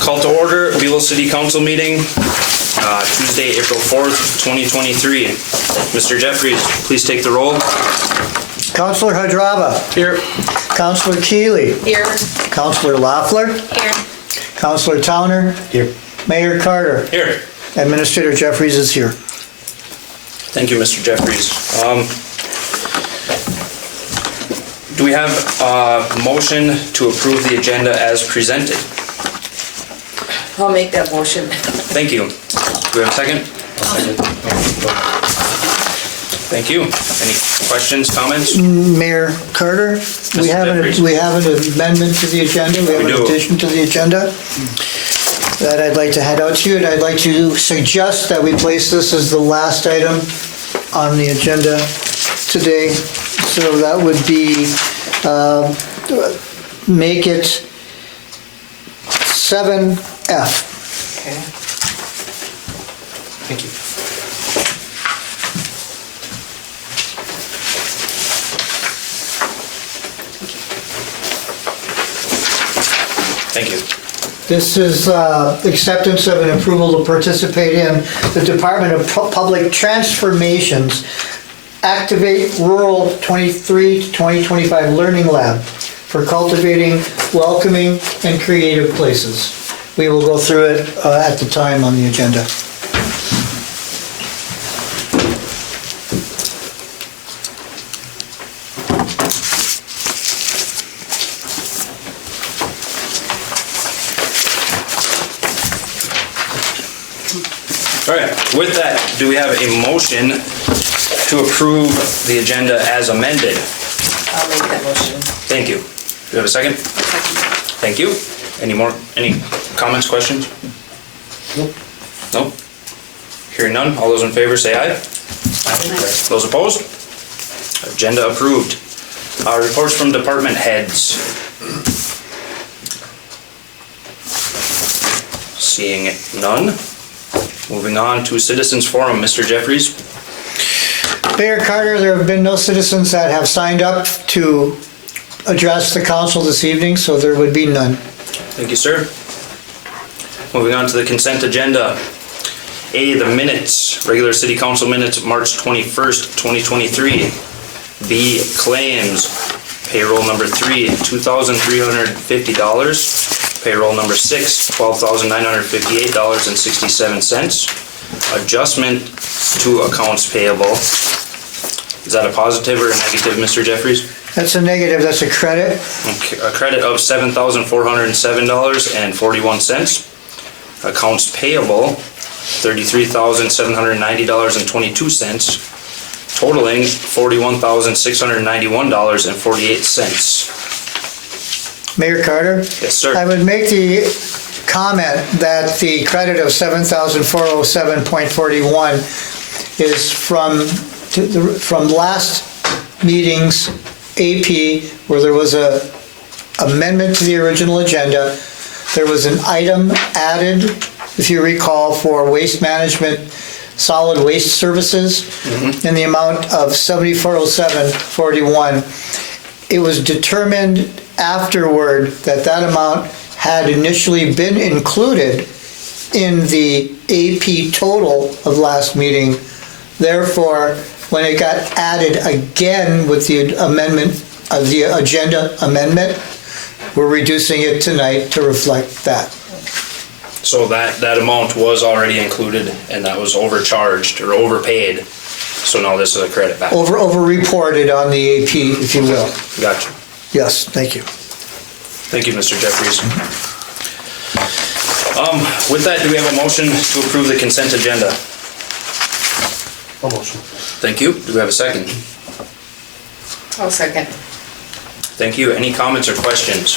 Call to order, Buhl City Council meeting, Tuesday, April 4th, 2023. Mr. Jeffries, please take the roll. Councillor Hadrava. Here. Councillor Keeley. Here. Councillor Loeffler. Here. Councillor Towner. Here. Mayor Carter. Here. Administrator Jeffries is here. Thank you, Mr. Jeffries. Do we have a motion to approve the agenda as presented? I'll make that motion. Thank you. Do we have a second? Thank you. Any questions, comments? Mayor Carter, we have an amendment to the agenda. We have We an do. addition to the agenda that I'd like to hand out to you, and I'd like to suggest that we place this as the last item on the agenda today. So that would be, make it 7F. Okay. Thank you. Thank you. This is acceptance of an approval to participate in the Department of Public Transformations Activate Rural 23 to 2025 Learning Lab for cultivating welcoming and creative places. We will go through it at the time on the agenda. All right, with that, do we have a motion to approve the agenda as amended? I'll make that motion. Thank you. Do you have a second? Thank you. Any comments, questions? Nope. Nope. Hearing none, all those in favor say aye. Those opposed? Agenda approved. Reports from department heads. Seeing none. Moving on to Citizens Forum, Mr. Jeffries. Mayor Carter, there have been no citizens that have signed up to address the council this evening, so there would be none. Thank you, sir. Moving on to the consent agenda. A, the minutes, regular city council minutes, March 21st, 2023. B, claims, payroll number 3, $2,350. Payroll number 6, $12,958.67. Adjustment to accounts payable. Is that a positive or a negative, Mr. Jeffries? That's a negative, that's a credit. Okay, a credit of $7,407.41. Accounts payable, $33,790.22, totaling $41,691.48. Mayor Carter? Yes, sir. I would make the comment that the credit of $7,407.41 is from last meeting's AP, where there was a amendment to the original agenda. There was an item added, if you recall, for waste management, solid waste services, in the amount of $7407.41. It was determined afterward that that amount had initially been included in the AP total of last meeting. Therefore, when it got added again with the amendment of the agenda amendment, we're reducing it tonight to reflect that. So that amount was already included and that was overcharged or overpaid. So now this is a credit back. Over-reported on the AP, if you will. Gotcha. Yes, thank you. Thank you, Mr. Jeffries. With that, do we have a motion to approve the consent agenda? A motion. Thank you. Do we have a second? I'll second. Thank you. Any comments or questions?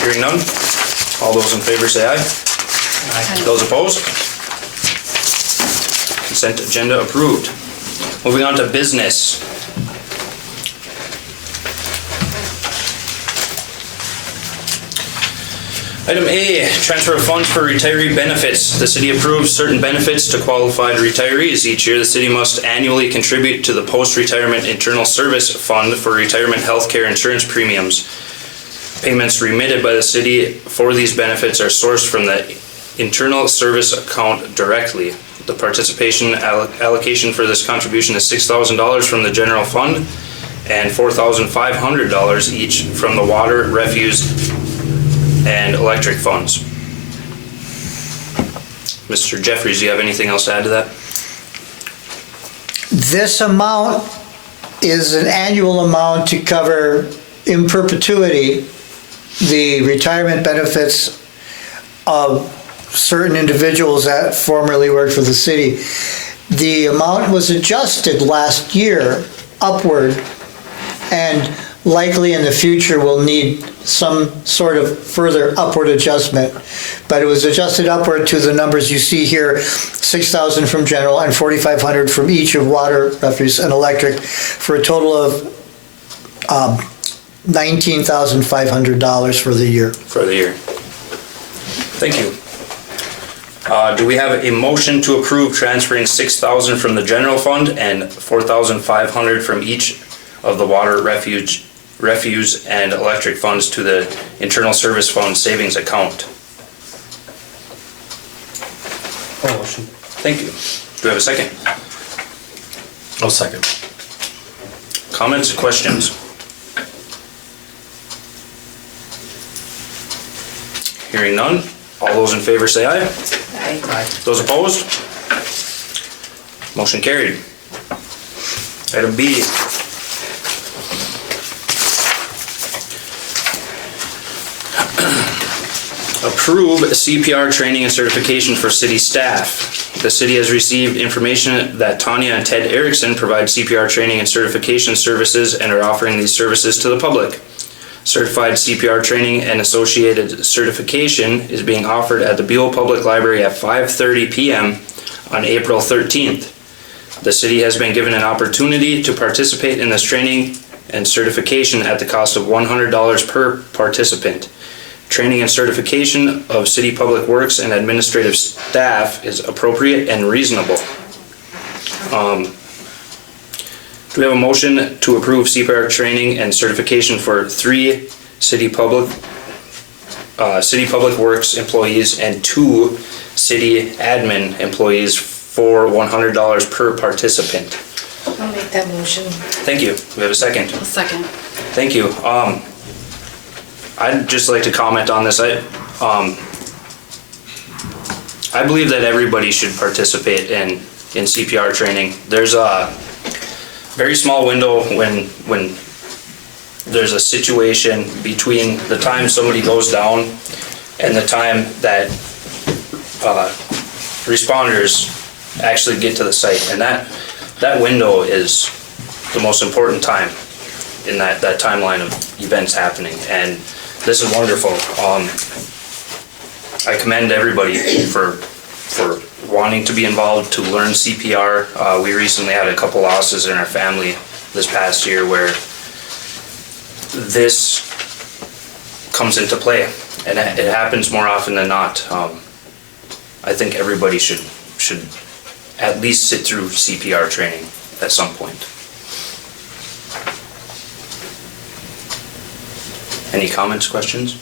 Hearing none. All those in favor say aye. Aye. Those opposed? Consent agenda approved. Moving on to business. Item A, transfer of funds for retiree benefits. The city approves certain benefits to qualified retirees. Each year, the city must annually contribute to the Post-Retirement Internal Service Fund for retirement health care insurance premiums. Payments remitted by the city for these benefits are sourced from the internal service account directly. The participation allocation for this contribution is $6,000 from the general fund and $4,500 each from the water, refuse, and electric funds. Mr. Jeffries, do you have anything else to add to that? This amount is an annual amount to cover in perpetuity the retirement benefits of certain individuals that formerly worked for the city. The amount was adjusted last year upward, and likely in the future will need some sort of further upward adjustment. But it was adjusted upward to the numbers you see here, 6,000 from general and 4,500 from each of water, refuse, and electric, for a total of $19,500 for the year. For the year. Thank you. Do we have a motion to approve transferring $6,000 from the general fund and $4,500 from each of the water, refuse, and electric funds to the internal service fund savings account? Motion. Thank you. Do we have a second? I'll second. Comments, questions? Hearing none. All those in favor say aye. Aye. Those opposed? Motion carried. Item B. Approve CPR training and certification for city staff. The city has received information that Tanya and Ted Erickson provide CPR training and certification services and are offering these services to the public. Certified CPR training and associated certification is being offered at the Buhl Public Library at 5:30 p.m. on April 13th. The city has been given an opportunity to participate in this training and certification at the cost of $100 per participant. Training and certification of city public works and administrative staff is appropriate and reasonable. Do we have a motion to approve CPR training and certification for 3 city public works employees and 2 city admin employees for $100 per participant? I'll make that motion. Thank you. We have a second. A second. Thank you. I'd just like to comment on this. I believe that everybody should participate in CPR training. There's a very small window when there's a situation between the time somebody goes down and the time that responders actually get to the site, and that window is the most important time in that timeline of events happening, and this is wonderful. I commend everybody for wanting to be involved to learn CPR. We recently had a couple losses in our family this past year where this comes into play, and it happens more often than not. I think everybody should at least sit through CPR training at some point. Any comments, questions?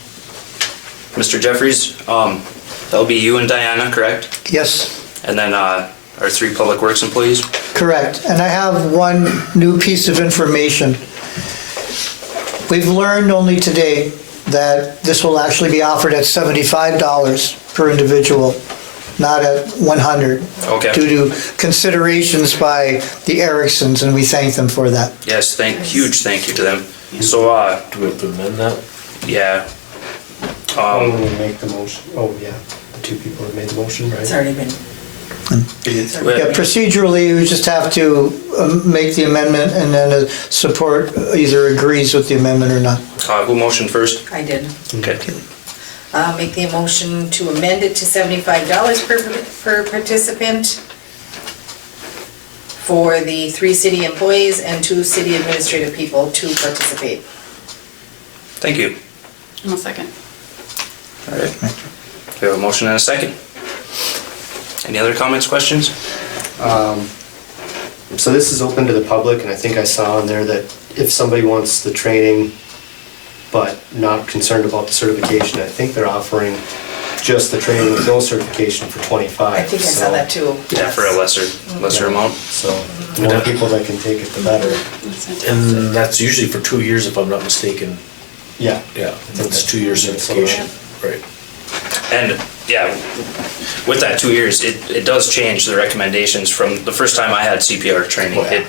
Mr. Jeffries, that'll be you and Diana, correct? Yes, And then our 3 public works employees? correct. And I have one new piece of information. We've learned only today that this will actually be offered at $75 per individual, not at $100. Okay. Due to considerations by the Ericksons, and we thank them for that. Yes, huge thank you to them. So, Do we have to amend that? yeah. When we make the motion, the 2 people that made the motion, right? It's already been. Yeah, procedurally, we just have to make the amendment, and then support either agrees with the amendment or not. Who motioned first? I did. Okay. I'll make the motion to amend it to $75 per participant for the 3 city employees and 2 city administrative people to participate. Thank you. A second. All right. We have a motion and a second. Any other comments, questions? So this is open to the public, and I think I saw on there that if somebody wants the training but not concerned about the certification, I think they're offering just the training with no certification for 25. I think I saw that too. Yeah, for a lesser amount. So the more people that can take it, the better. And that's usually for 2 years, if I'm not mistaken. Yeah. Yeah, I think it's 2 years certification, right. And yeah, with that 2 years, it does change the recommendations from the first time I had CPR training. Oh, yeah.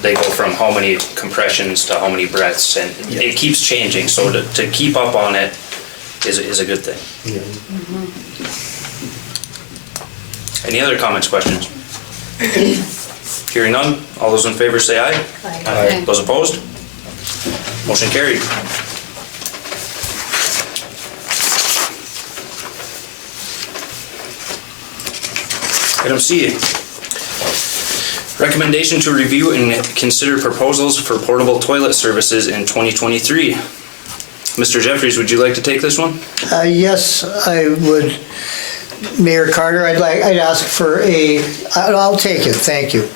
They go from how many compressions to how many breaths, and it keeps changing. So to keep up on it is a good thing. Yeah. Any other comments, questions? Hearing none, all those in favor say aye. Aye. Those opposed? Motion carried. Item C, recommendation to review and consider proposals for portable toilet services in 2023. Mr. Jeffries, would you like to take this one? Yes, I would. Mayor Carter, I'd ask for I'll take it, thank you.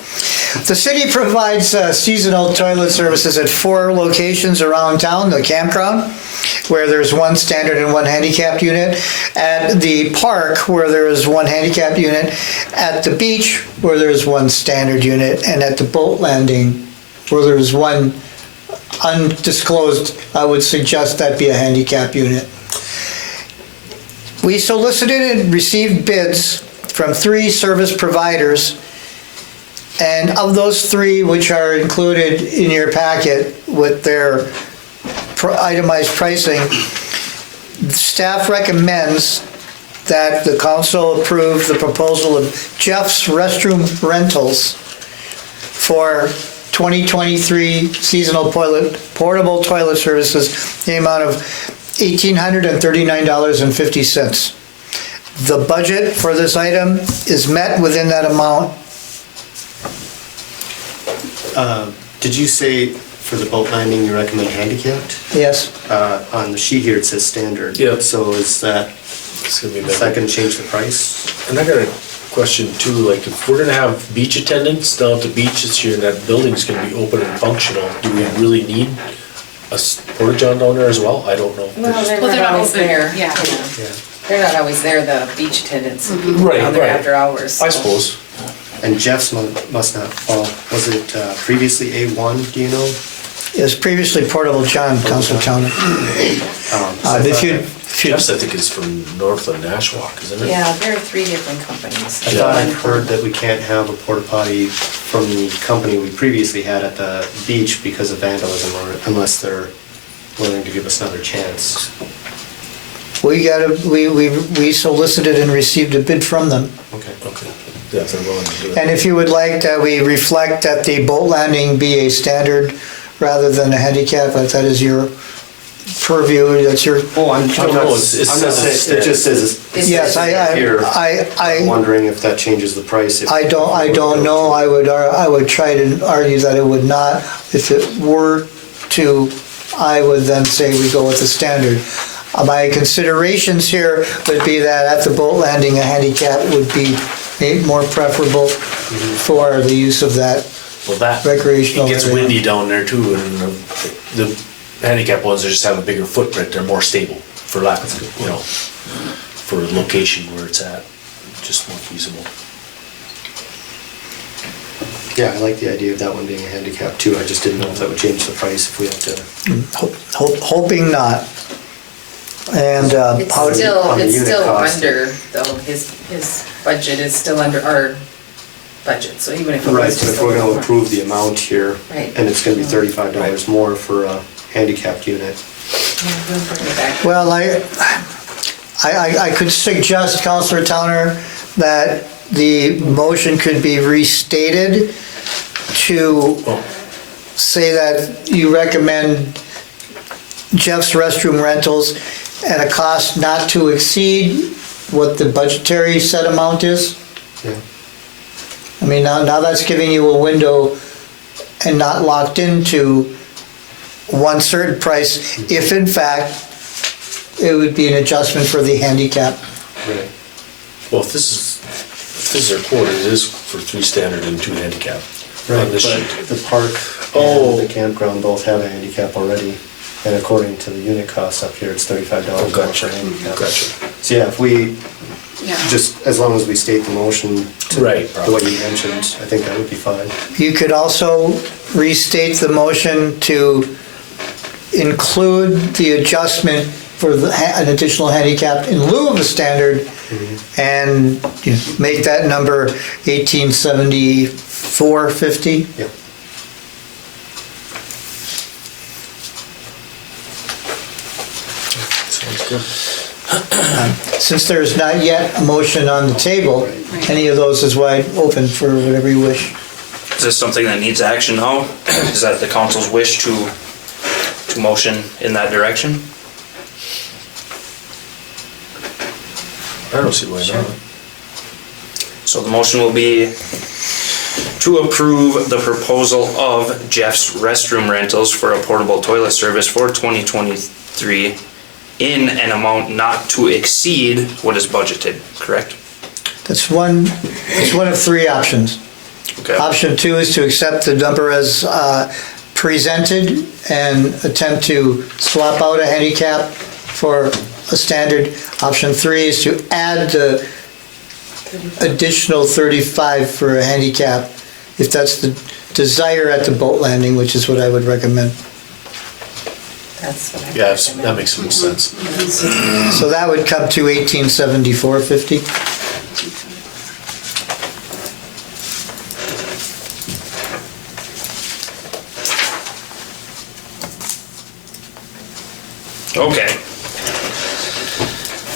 The city provides seasonal toilet services at 4 locations around town, the campground, where there's 1 standard and 1 handicapped unit, at the park, where there is 1 handicapped unit, at the beach, where there's 1 standard unit, and at the boat landing, where there's 1 undisclosed, I would suggest that be a handicap unit. We solicited and received bids from 3 service providers, and of those 3, which are included in your packet with their itemized pricing, staff recommends that the council approve the proposal of Jeff's Restroom Rentals for 2023 seasonal portable toilet services, the amount of $1,839.50. The budget for this item is met within that amount. Did you say for the boat landing you recommend handicapped? Yes. On the sheet here it says standard. Yep. So is that, It's gonna be is better. that gonna change the price? And I got a question too, like if we're gonna have beach attendants down at the beach this year and that building's gonna be open and functional, do we really need a porta john down there as well? I don't know. Well, they're not always there. Yeah. Yeah. They're not always there, the beach attendants. Right, Down there right. after hours. I suppose. And Jeff's must not fall, was it previously A1, do you know? It was previously Portable John, Council Towner. Jeff's, I think, is from Northland Nashwauk, isn't it? Yeah, there are 3 different companies. I thought I'd heard that we can't have a porta potty from the company we previously had at the beach because of vandalism, or unless they're willing to give us another chance. We solicited and received a bid from them. Okay. Okay. Yeah, if they're willing to do it. And if you would like that we reflect that the boat landing be a standard rather than a handicap, that is your purview, that's your. Oh, I'm not, No, I'm not it says it's saying, it just says It Yes, says here. I'm I wondering if that changes the price. If- don't know, I would try to argue that it would not. If it were to, I would then say we go with the standard. My considerations here would be that at the boat landing, a handicap would be more preferable for the use of that. Well, that, Recreational it gets area. windy down there too, and the handicap ones, they just have a bigger footprint, they're more stable, for lack of, for the location where it's at, just more feasible. Yeah, I like the idea of that one being a handicap too. I just didn't know if that would change the price if we have to. Hoping not. And It's how do you- still, on the it's unit still cost. under, though, his budget is still under our budget, so even if it Right, was but just if a we're little gonna more. approve the amount here, Right. and it's gonna be $35 more for a handicapped unit. Yeah, we'll bring it back. well, I could suggest, Councilor Towner, that the motion could be restated to say that you recommend Jeff's Restroom Rentals at a cost not to exceed what the budgetary set amount is. Yeah. I mean, now that's giving you a window and not locked into one certain price, if in fact it would be an adjustment for the handicap. Right. Well, if this is our quote, it is for 3 standard and 2 handicap. Right, On this but sheet. the park Oh. and the campground both have a handicap already, and according to the unit cost up here, it's $35 Oh, gotcha, per handicap. gotcha. So yeah, if we, Yeah. just as long as we state the motion to Right. the way you mentioned, I think that would be fine. You could also restate the motion to include the adjustment for an additional handicap in lieu of a standard and make that number 1874.50. Yeah. Sounds good. Since there is not yet a motion on the table, any of those is wide open for whatever you wish. Is this something that needs action now? Is that the council's wish to motion in that direction? I don't see why not. So the motion will be to approve the proposal of Jeff's restroom rentals for a portable toilet service for 2023 in an amount not to exceed what is budgeted, correct? It's one of 3 options. Okay. Option 2 is to accept the number as presented and attempt to swap out a handicap for a standard. Option 3 is to add the additional 35 for a handicap, if that's the desire at the boat landing, which is what I would recommend. That's what I. Yeah, that makes some sense. So that would come to 1874.50. Okay.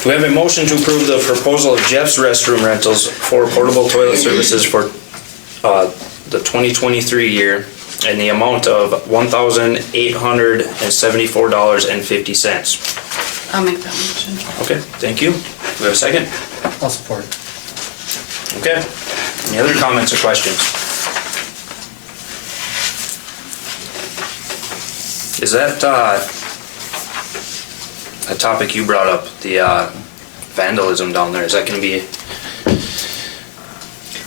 Do we have a motion to approve the proposal of Jeff's restroom rentals for portable toilet services for the 2023 year in the amount of $1,874.50? I'll make that motion. Okay, thank you. Do we have a second? I'll support it. Okay. Any other comments or questions? Is that a topic you brought up, the vandalism down there? Is that going to be?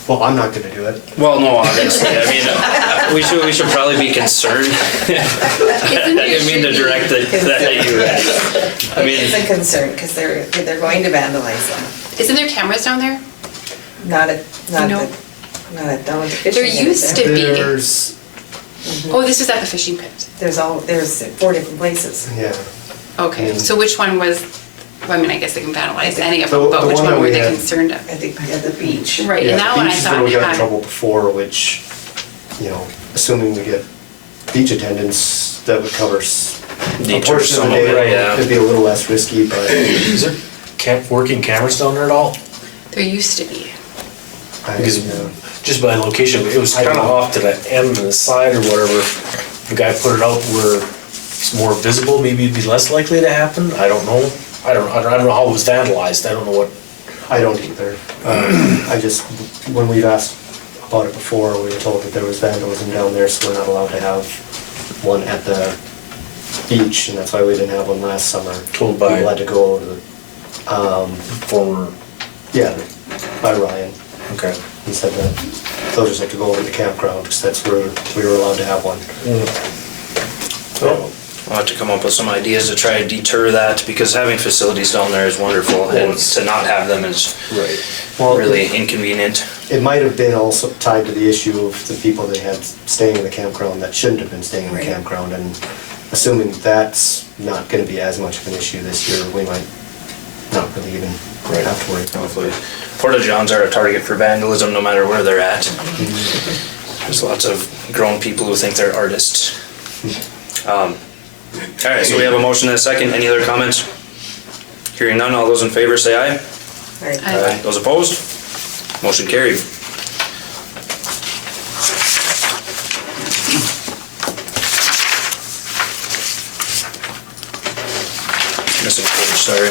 Well, I'm not gonna do it. Well, no, obviously. I mean, we should probably be concerned. I didn't mean to direct that at you. I It's a mean, concern, because they're going to vandalize them. Isn't there cameras down there? Not at, not No. the, not at, down at the fishing There pit, used there. to be. There's, Oh, this was at the fishing pit. There's 4 different places. yeah. Okay, so which one was, well, I mean, I guess they can vandalize any of The- them, but the which one one that were we they had- concerned of? At the beach. Right, Yeah, and that one I beach is thought where we got in had, trouble before, which, assuming we get beach attendance, that would cover a Deter portion of some the of day. it, yeah. It'd be a little less risky, but Is there working cameras down there at all? there used to be. Because just by location, it was kind of off to the end of the side or whatever. The guy put it out where it's more visible, maybe it'd be less likely to happen. I don't know. I don't know how it was vandalized. I don't know what. I don't either. When we've asked about it before, we were told that there was vandalism down there, so we're not allowed to have one at the beach, and that's why we didn't have one last summer. Told by- People had to go to the, Former. yeah, by Ryan. Okay. He said that they'll just have to go over to the campground, because that's where we were allowed to have one. We'll have to come up with some ideas to try to deter that, because having facilities down there is wonderful, and to not have them is Right. Well, really inconvenient. it might have been also tied to the issue of the people they had staying in the campground that shouldn't have been staying in the Right. campground, and assuming that's not gonna be as much of an issue this year, we might not really even have to worry about it. Hopefully. Porta-johns are a target for vandalism no matter where they're at. There's lots of grown people who think they're artists. All right, so we have a motion and a second. Any other comments? Hearing none, all those in favor say aye. Right. Aye. Those opposed? Motion carried. Missing page, sorry.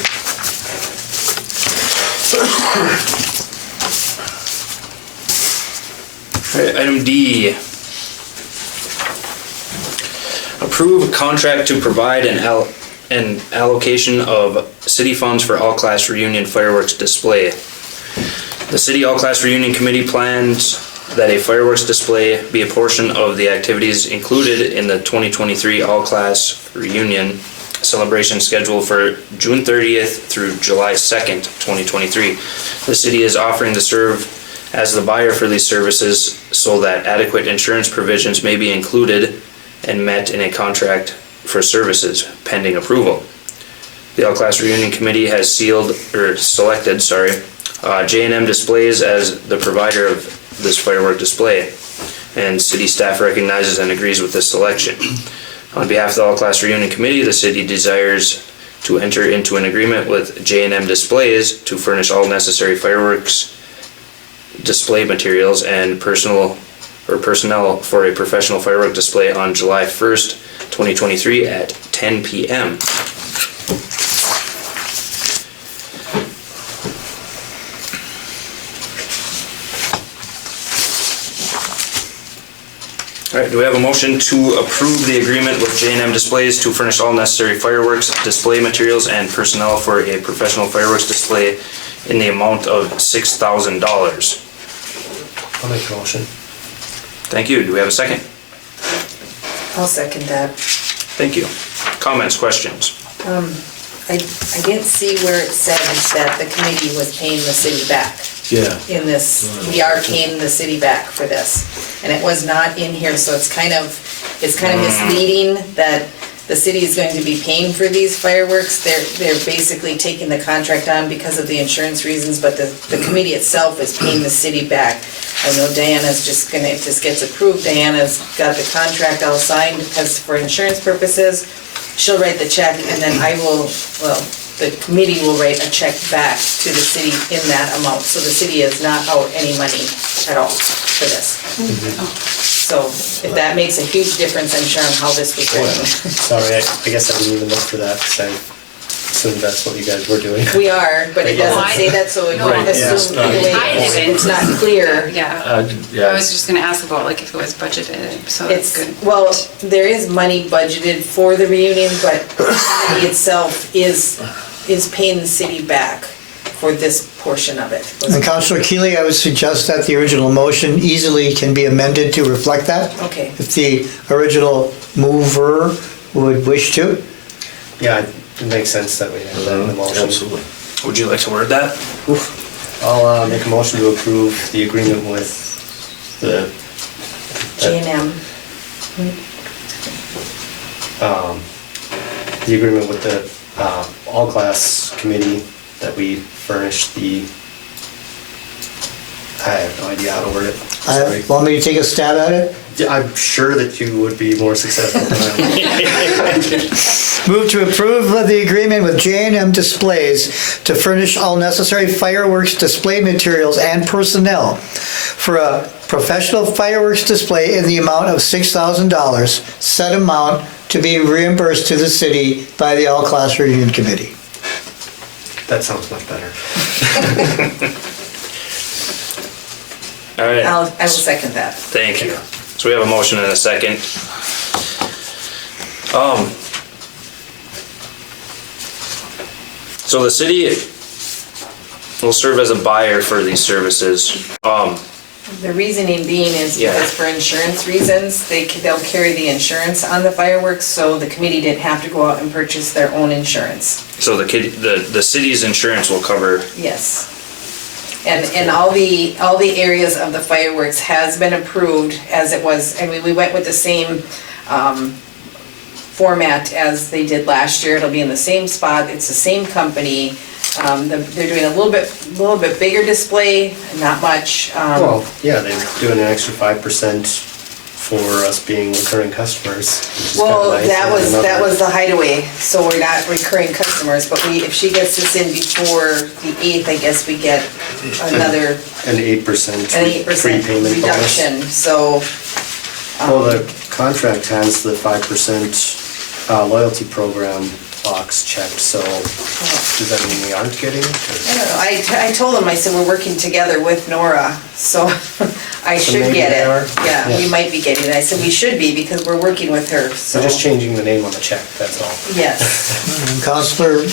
All right, item D. Approve contract to provide an and allocation of city funds for all-class reunion fireworks display. The City All-Class Reunion Committee plans that a fireworks display be a portion of the activities included in the 2023 All-Class Reunion celebration schedule for June 30th through July 2nd, 2023. The city is offering to serve as the buyer for these services so that adequate insurance provisions may be included and met in a contract for services pending approval. The All-Class Reunion Committee has selected J&M Displays as the provider of this firework display, and city staff recognizes and agrees with this selection. On behalf of the All-Class Reunion Committee, the city desires to enter into an agreement with J&M Displays to furnish all necessary fireworks display materials and personnel for a professional firework display on July 1st, 2023 at 10 p.m. All right, do we have a motion to approve the agreement with J&M Displays to furnish all necessary fireworks, display materials, and personnel for a professional fireworks display in the amount of $6,000? I'll make a motion. Thank you. Do we have a second? I'll second that. Thank you. Comments, questions? I didn't see where it said that the committee was paying the city back Yeah. in this. We are paying the city back for this. And it was not in here, so it's kind of misleading that the city is going to be paying for these fireworks. They're basically taking the contract on because of the insurance reasons, but the committee itself is paying the city back. I know Diana's just gonna, if this gets approved, Diana's got the contract all signed because for insurance purposes, she'll write the check and then the committee will write a check back to the city in that amount. So the city is not out any money at all for this. So if that makes a huge difference, I'm sure on how this was written. Sorry, I guess I didn't even look for that because I assumed that's what you guys were doing. We are, but it doesn't say that, so it No, don't assume yeah, the way I didn't. it's not clear. Yeah. I was just gonna ask about like if it was budgeted, so that's good. Well, there is money budgeted for the reunion, but the committee itself is paying the city back for this portion of it. And Councilor Keeley, I would suggest that the original motion easily can be amended to reflect that. Okay. If the original mover would wish to. Yeah, it makes sense that we have that in the motion. Absolutely. Would you like to word that? I'll make a motion to approve the agreement with the J&M. the agreement with the all-class committee that we furnish the, I have no idea how to word it. Sorry. Want me to take a stab at it? Yeah, I'm sure that you would be more successful than I am. Move to approve of the agreement with J&M Displays to furnish all necessary fireworks display materials and personnel for a professional fireworks display in the amount of $6,000, said amount to be reimbursed to the city by the All-Class Reunion Committee. That sounds much better. All right. I will second that. Thank you. So we have a motion and a second. So the city will serve as a buyer for these services. The reasoning being is Yeah. because for insurance reasons, they'll carry the insurance on the fireworks, so the committee didn't have to go out and purchase their own insurance. So the city's insurance will cover. Yes. And all the areas of the fireworks has been approved as it was, I mean, we went with the same format as they did last year. It'll be in the same spot, it's the same company. They're doing a little bit bigger display, not much. Well, yeah, they're doing an extra 5% for us being recurring customers. which is kinda Well, nice. that And was another- the hideaway, so we're not recurring customers, but if she gets this in before the 8th, I guess we get another, An 8% an 8% prepayment bonus. reduction, so. Well, the contract has the 5% loyalty program box checked, so does that mean we aren't getting it? I don't know, I told them, I said, we're working together with Nora, so I should maybe get they it. are? Yeah, we Yeah. might be getting it. I said, we should be because we're working with her, so. So just changing the name on the check, that's all. Yes, Counselor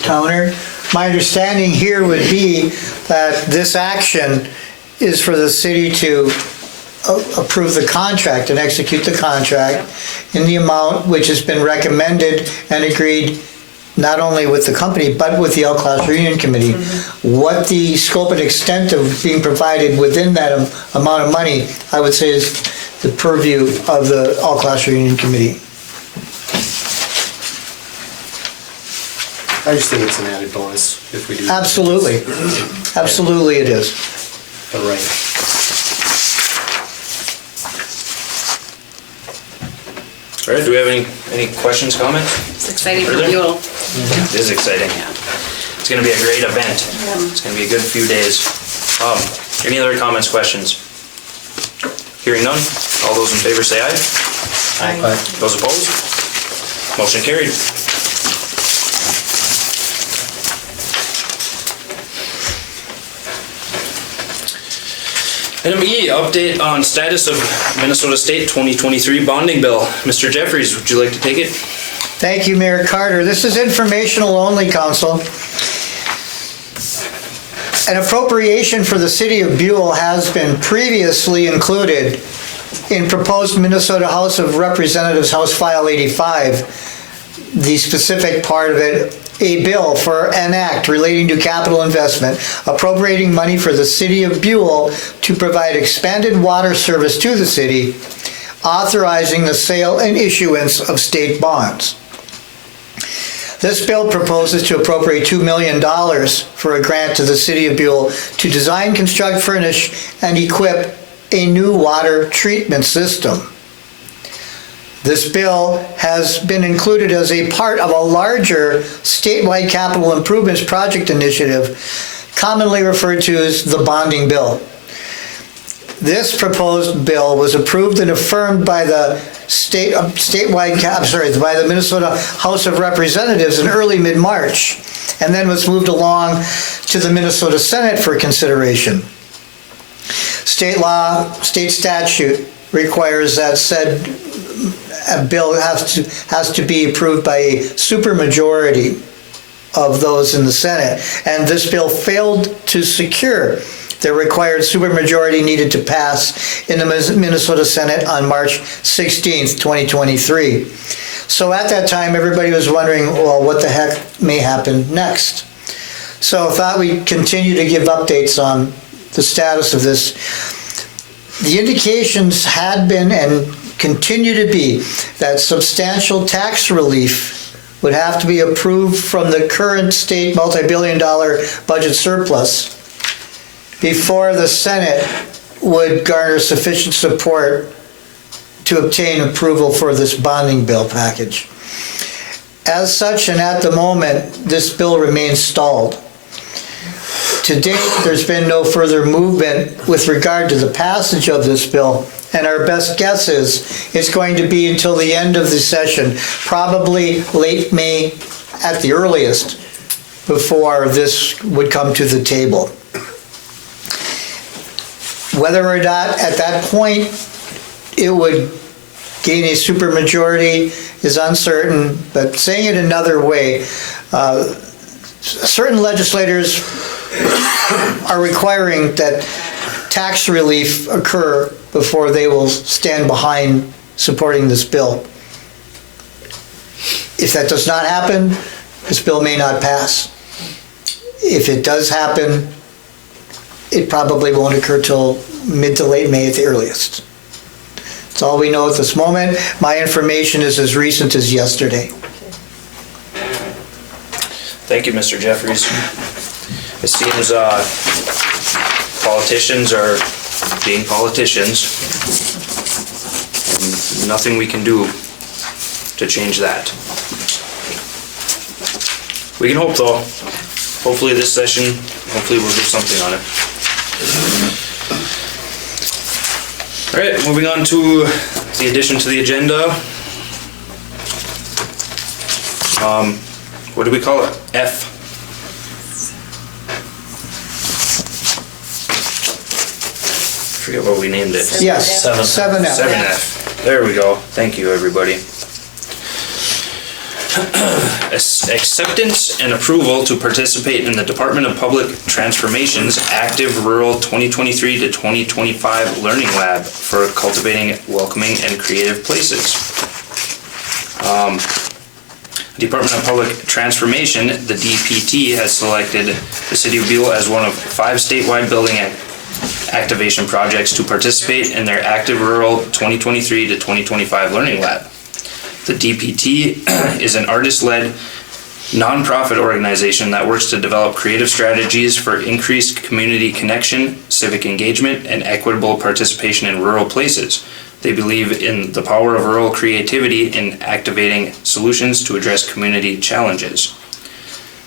Towner, my understanding here would be that this action is for the city to approve the contract and execute the contract in the amount which has been recommended and agreed not only with the company, but with the L-Class Reunion Committee. What the scope and extent of being provided within that amount of money, I would say is the purview of the All-Class Reunion Committee. I just think it's an added bonus if we do. Absolutely. Absolutely it is. But right. All right, do we have any questions, comments? It's exciting for Further? Buhl. It is exciting. It's gonna be a great event. It's gonna be a good few days. Any other comments, questions? Hearing none, all those in favor say aye. Aye. Those opposed? Motion carried. Item E, update on status of Minnesota State 2023 bonding bill. Mr. Jeffries, would you like to take it? Thank you, Mayor Carter. This is informational only, Council. An appropriation for the city of Buhl has been previously included in proposed Minnesota House of Representatives House File 85. The specific part of it, a bill for an act relating to capital investment, appropriating money for the city of Buhl to provide expanded water service to the city, authorizing the sale and issuance of state bonds. This bill proposes to appropriate $2 million for a grant to the city of Buhl to design, construct, furnish, and equip a new water treatment system. This bill has been included as a part of a larger statewide capital improvements project initiative, commonly referred to as the bonding bill. This proposed bill was approved and affirmed by the by the Minnesota House of Representatives in early mid-March, and then was moved along to the Minnesota Senate for consideration. State law, state statute requires that said bill has to be approved by a supermajority of those in the Senate, and this bill failed to secure the required supermajority needed to pass in the Minnesota Senate on March 16th, 2023. So at that time, everybody was wondering, well, what the heck may happen next? So I thought we'd continue to give updates on the status of this. The indications had been and continue to be that substantial tax relief would have to be approved from the current state multi-billion-dollar budget surplus before the Senate would garner sufficient support to obtain approval for this bonding bill package. As such, and at the moment, this bill remains stalled. To date, there's been no further movement with regard to the passage of this bill, and our best guess is it's going to be until the end of the session, probably late May at the earliest, before this would come to the table. Whether or not at that point it would gain a supermajority is uncertain, but saying it another way, certain legislators are requiring that tax relief occur before they will stand behind supporting this bill. If that does not happen, this bill may not pass. If it does happen, it probably won't occur till mid to late May at the earliest. That's all we know at this moment. My information is as recent as yesterday. Thank you, Mr. Jeffries. It seems politicians are being politicians. And nothing we can do to change that. We can hope though. Hopefully this session, hopefully we'll do something on it. All right, moving on to the addition to the agenda. What do we call it? F. Forget what we named it. Yes, 7F. 7F. There we go. Thank you, everybody. Acceptance and approval to participate in the Department of Public Transformation's Active Rural 2023 to 2025 Learning Lab for cultivating welcoming and creative places. Department of Public Transformation, the DPT, has selected the City of Buhl as one of 5 statewide building activation projects to participate in their Active Rural 2023 to 2025 Learning Lab. The DPT is an artist-led nonprofit organization that works to develop creative strategies for increased community connection, civic engagement, and equitable participation in rural places. They believe in the power of rural creativity in activating solutions to address community challenges.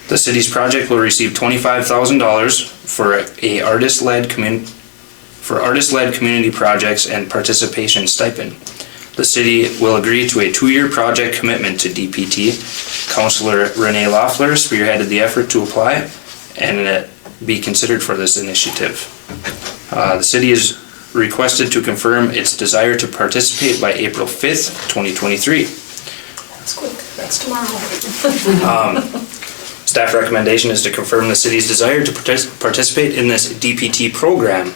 The city's project will receive $25,000 for artist-led community projects and participation stipend. The city will agree to a 2-year project commitment to DPT. Councilor Renee Loeffler spearheaded the effort to apply and be considered for this initiative. The city is requested to confirm its desire to participate by April 5th, 2023. That's quick, that's tomorrow. Staff recommendation is to confirm the city's desire to participate in this DPT program.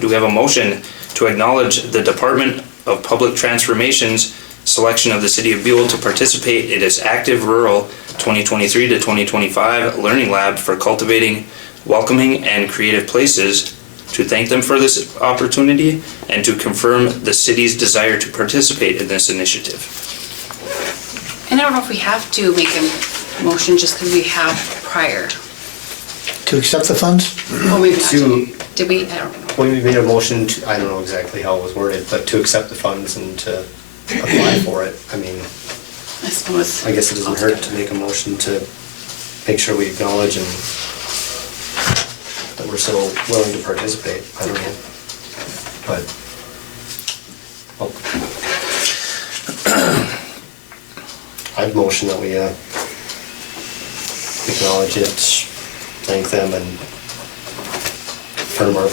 Do we have a motion to acknowledge the Department of Public Transformation's selection of the City of Buhl to participate in its Active Rural 2023 to 2025 Learning Lab for cultivating welcoming and creative places, to thank them for this opportunity, and to confirm the city's desire to participate in this initiative? And I don't know if we have to make a motion just because we have prior. To accept the funds? Well, maybe not. To- Did we? I don't know. When we made a motion to, I don't know exactly how it was worded, but to accept the funds and to apply for it, I mean, I suppose. I guess it doesn't hurt to make a motion to make sure we acknowledge and that we're so willing to participate. I don't know. But, well, I'd motion that we acknowledge it, thank them, and confirm our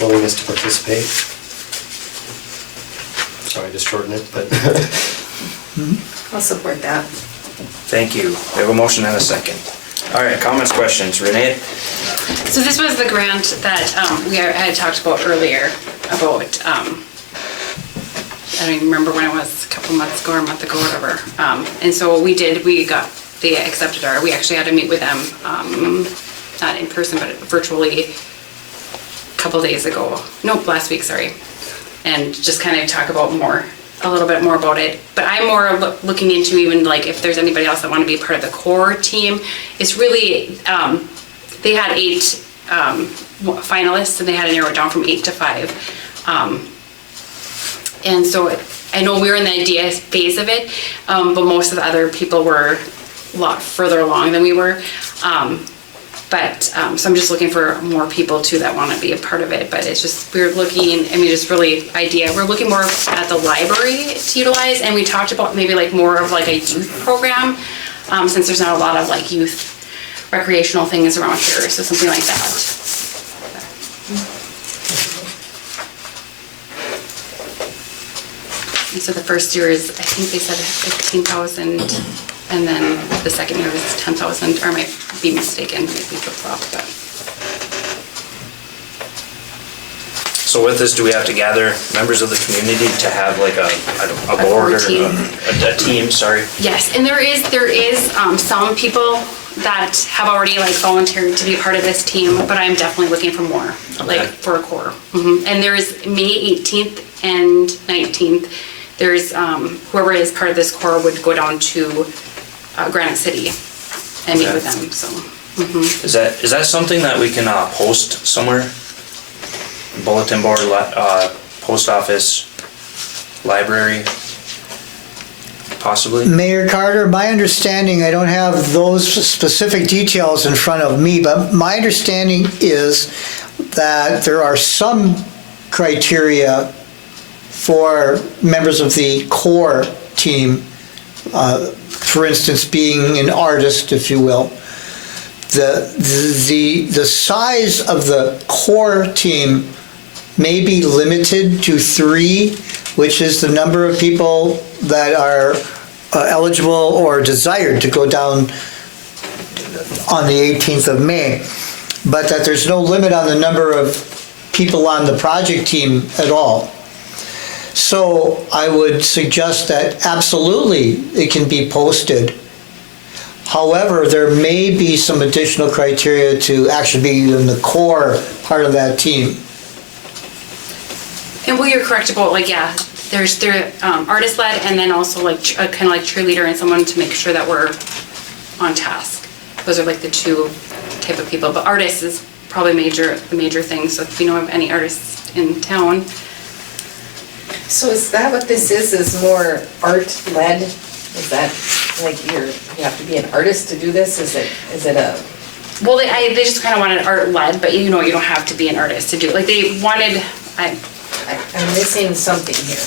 willingness to participate. Sorry, I just shortened it, but. I'll support that. Thank you. We have a motion and a second. All right, comments, questions? Renee? So this was the grant that I had talked about earlier about, I don't even remember when it was, a couple months ago or a month ago, whatever. And so they accepted we actually had to meet with them, not in person, but virtually a couple days ago. Nope, last week, sorry. And just kind of talk about a little bit more about it. But I'm more looking into even like if there's anybody else that want to be part of the core team. It's really, they had 8 finalists and they had to narrow it down from 8 to 5. And so I know we were in the idea phase of it, but most of the other people were a lot further along than we were. So I'm just looking for more people too that want to be a part of it. But it's just, we're looking, we're looking more at the library to utilize. And we talked about maybe like more of like a youth program, since there's not a lot of like youth recreational things around here. So something like that. And so the first year is, I think they said 15,000, and then the second year is 10,000, or I might be mistaken, maybe flip-flop, but. So with this, do we have to gather members of the community to have like a board or a team, sorry? Yes, and there is some people that have already like volunteered to be part of this team, but I'm definitely looking for more, like for a core. And there is May 18th and 19th. There's whoever is part of this core would go down to Granite City and meet with them. So, Is that something that we can post somewhere? Bulletin board, post office, library, possibly? Mayor Carter, my understanding, I don't have those specific details in front of me, but my understanding is that there are some criteria for members of the core team for instance, being an artist, if you will. The size of the core team may be limited to 3, which is the number of people that are eligible or desired to go down on the 18th of May, but that there's no limit on the number of people on the project team at all. So I would suggest that absolutely it can be posted. However, there may be some additional criteria to actually be in the core part of that team. And well, you're correct about, like, yeah, there's artist led, and then also like kind of like cheerleader and someone to make sure that we're on task. Those are like the 2 type of people, but artists is probably the major thing. So if you know of any artists in town. So is that what this is more art-led? Is that like you have to be an artist to do this? Is it a? Well, they just kind of wanted art-led, but you don't have to be an artist to do it. Like they wanted, I'm missing something here.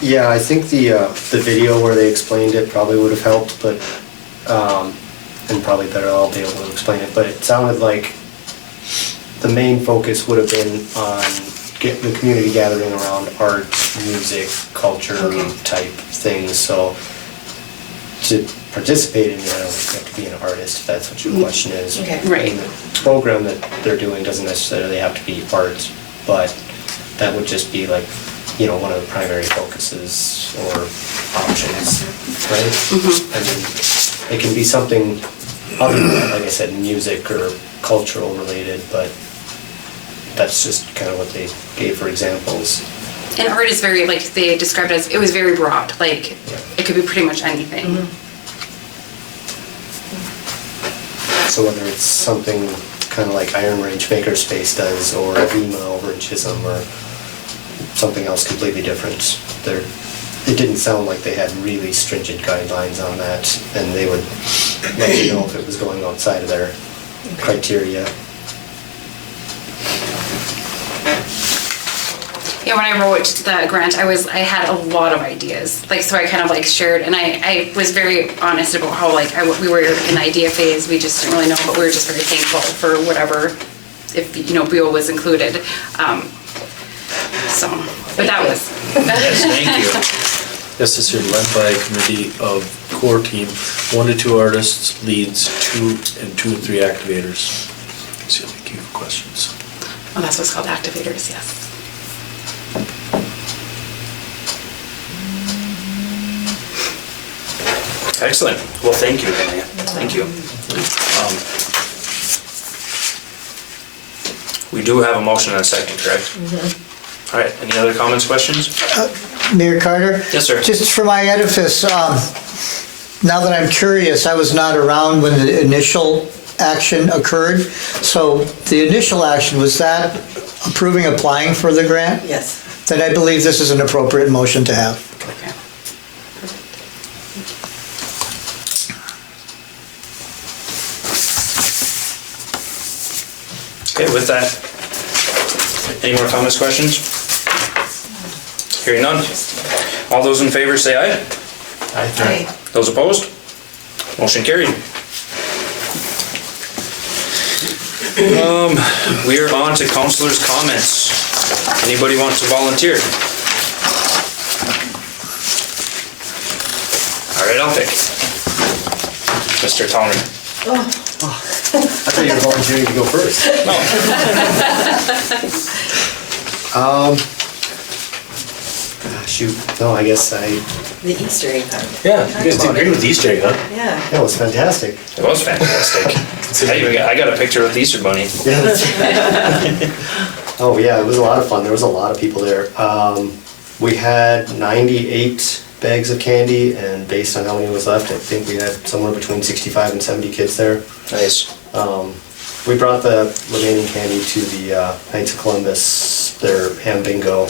Yeah, I think the video where they explained it probably would have helped, but, and probably better I'll be able to explain it, but it sounded like the main focus would have been on the community gathering around art, music, culture type things, so to participate in it, I don't think you have to be an artist, if that's what your question is. Okay. Right. And the program that they're doing doesn't necessarily have to be art, but that would just be like, one of the primary focuses or options, right? I mean, it can be something other than, like I said, music or cultural related, but that's just kind of what they gave for examples. and art is very, like they described it as, it was very broad, like it could be pretty much anything. So whether it's something kind of like Iron Range Makerspace does, or Vima over in Chisholm, or something else completely different, it didn't sound like they had really stringent guidelines on that, and they would let you know if it was going outside of their criteria. Yeah, when I wrote the grant, I had a lot of ideas. Like, so I kind of like shared, and I was very honest about how like we were in the idea phase. We just didn't really know, but we were just very thankful for whatever, if Buhl was included. So, but that was. Yes, thank you. Yes, this is led by a committee of core team, 1 to 2 artists, leads, 2 and 3 activators. See, thank you for questions. Oh, that's what's called activators. Yes. Excellent. Well, thank you, Kenny. Thank you. We do have a motion and a second, correct? All right, any other comments, questions? Mayor Carter? Yes, sir. Just for my edifice, now that I'm curious, I was not around when the initial action occurred. So the initial action, was that approving applying for the grant? Yes. Then I believe this is an appropriate motion to have. Okay. Okay, with that, any more comments, questions? Hearing none. All those in favor say aye. Aye. Those opposed? Motion carried. We are on to counselors' comments. Anybody want to volunteer? All right, I'll pick. Mr. Towner. I thought you were volunteering to go first. Shoot, no, I guess The Easter egg hunt. Yeah, you guys did great with the Easter egg, huh? Yeah. that was fantastic. It was fantastic. I got a picture with the Easter Bunny. Yeah, oh yeah, it was a lot of fun. There was a lot of people there. We had 98 bags of candy, and based on how many was left, I think we had somewhere between 65 and 70 kids there. Nice. We brought the remaining candy to the Knights of Columbus, their ham bingo.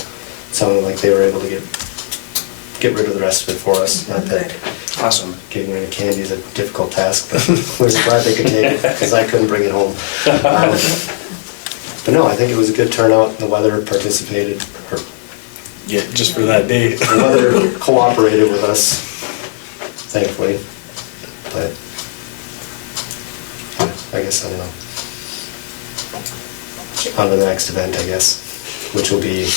Sounded like they were able to get rid of the rest of it for us. Not that Awesome. getting rid of candy is a difficult task, but we were glad they could take it, because I couldn't bring it home. But no, I think it was a good turnout. The weather participated, or Yeah, just for that day. the weather cooperated with us, thankfully. but I guess, I don't know. On to the next event, I guess, which will be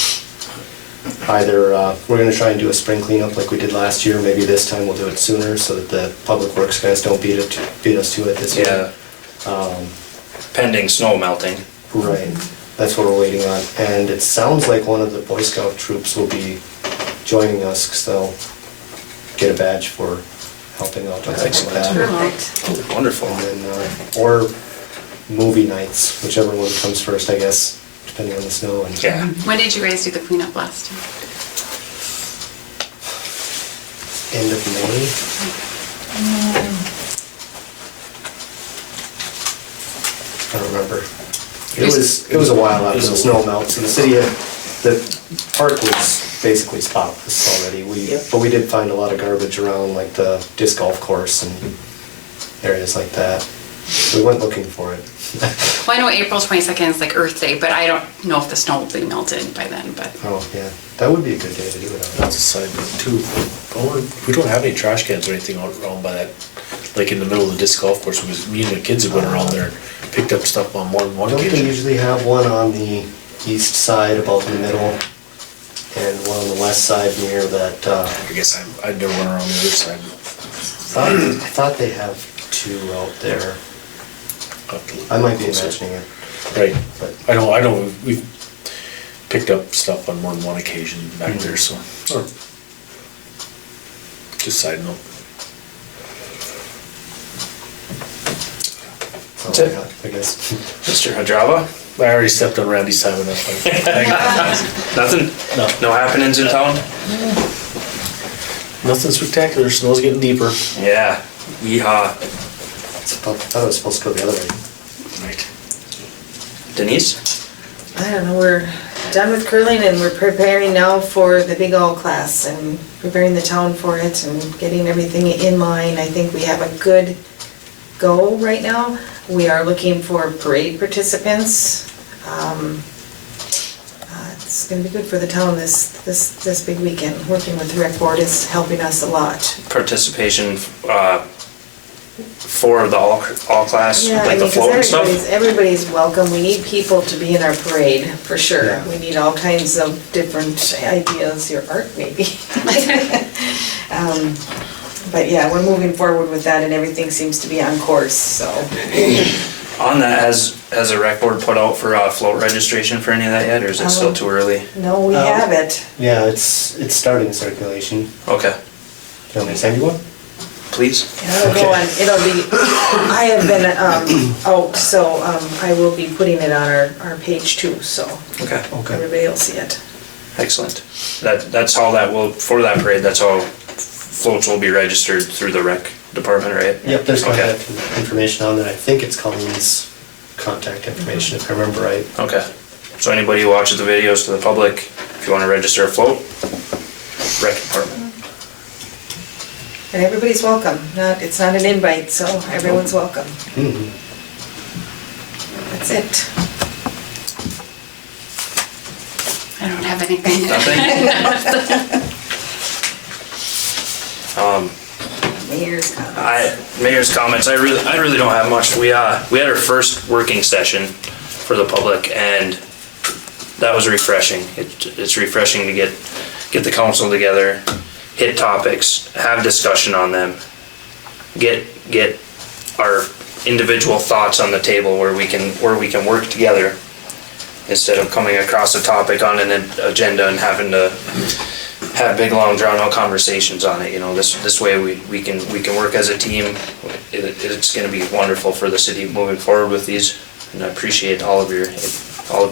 either, we're gonna try and do a spring cleanup like we did last year. Maybe this time we'll do it sooner so that the public works guys don't beat us to it this year. Pending snow melting. Right, that's what we're waiting on. And it sounds like one of the Boy Scout troops will be joining us, because they'll get a badge for helping out on something like that. Perfect. Oh, wonderful. And then, or movie nights, whichever one comes first, I guess, depending on the snow. And Yeah. When did you guys do the cleanup last time? End of May. I don't remember. It was a while after the snow melts, and the city, the park was basically spotless already. But we did find a lot of garbage around, like the disc golf course and areas like that. We went looking for it. Well, I know April 22nd is like Earth Day, but I don't know if the snow will be melted by then, but. Oh, yeah, that would be a good day to do it on. That's a side note too. We don't have any trash cans or anything out around by that, like in the middle of the disc golf course, because me and the kids have went around there and picked up stuff on more than one Don't they occasion. usually have one on the east side, about in the middle, and one on the west side near that, I guess I'd never went around the other side. I thought they have two out there. I might be imagining it. Right, But I know, we've picked up stuff on more than one occasion back there, so. Or just side note. that's all I got, I guess. Mr. Hadrava? I already stepped on Randy's time enough. Nothing? No. No happenings in town? Nothing spectacular, snow's getting deeper. Yeah. Yeehaw. I thought it was supposed to go the other way. Right. Denise? I don't know, we're done with curling and we're preparing now for the big all class and preparing the town for it and getting everything in line. I think we have a good go right now. We are looking for parade participants. It's gonna be good for the town this big weekend. Working with the rec board is helping us a lot. Participation for the all class, Yeah, like the 'cause float and stuff? everybody's welcome. We need people to be in our parade, for sure. Yeah. We need all kinds of different ideas, your art maybe. But yeah, we're moving forward with that and everything seems to be on course, so. On that, has a rec board put out for float registration for any of that yet, or is it still too early? No, we have it. Yeah, it's starting circulation. Okay, Do you want me to send you one? please. It'll go on, it'll be, I have been out, so I will be putting it on our page too, so Okay, everybody will see it. excellent. That's how that will, for that parade, that's how floats will be registered through the rec department, right? Yep, there's Okay. contact information on there. I think it's Colleen's contact information, if I remember right. Okay, so anybody who watches the videos to the public, if you want to register a float, rec department. And everybody's welcome, it's not an invite, so everyone's welcome. Mhm. That's it. I don't have anything. Nothing? Mayor's comments. Mayor's comments, I really don't have much. We had our first working session for the public, and that was refreshing. It's refreshing to get the council together, hit topics, have discussion on them, get our individual thoughts on the table where we can work together instead of coming across a topic on an agenda and having to have big, long, drawn-out conversations on it. You know, this way we can work as a team. It's going to be wonderful for the city moving forward with these, and I appreciate all of you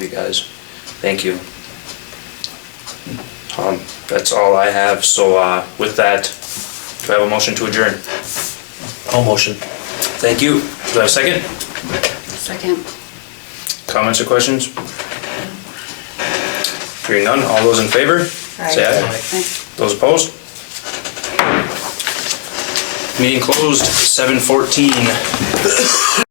guys. Thank you. That's all I have. So with that, do I have a motion to adjourn? All motion. Thank you. Do I have a second? Second. Comments or questions? Hearing none, all those in favor? Say aye. Thanks. Those opposed? Meeting closed, 7:14.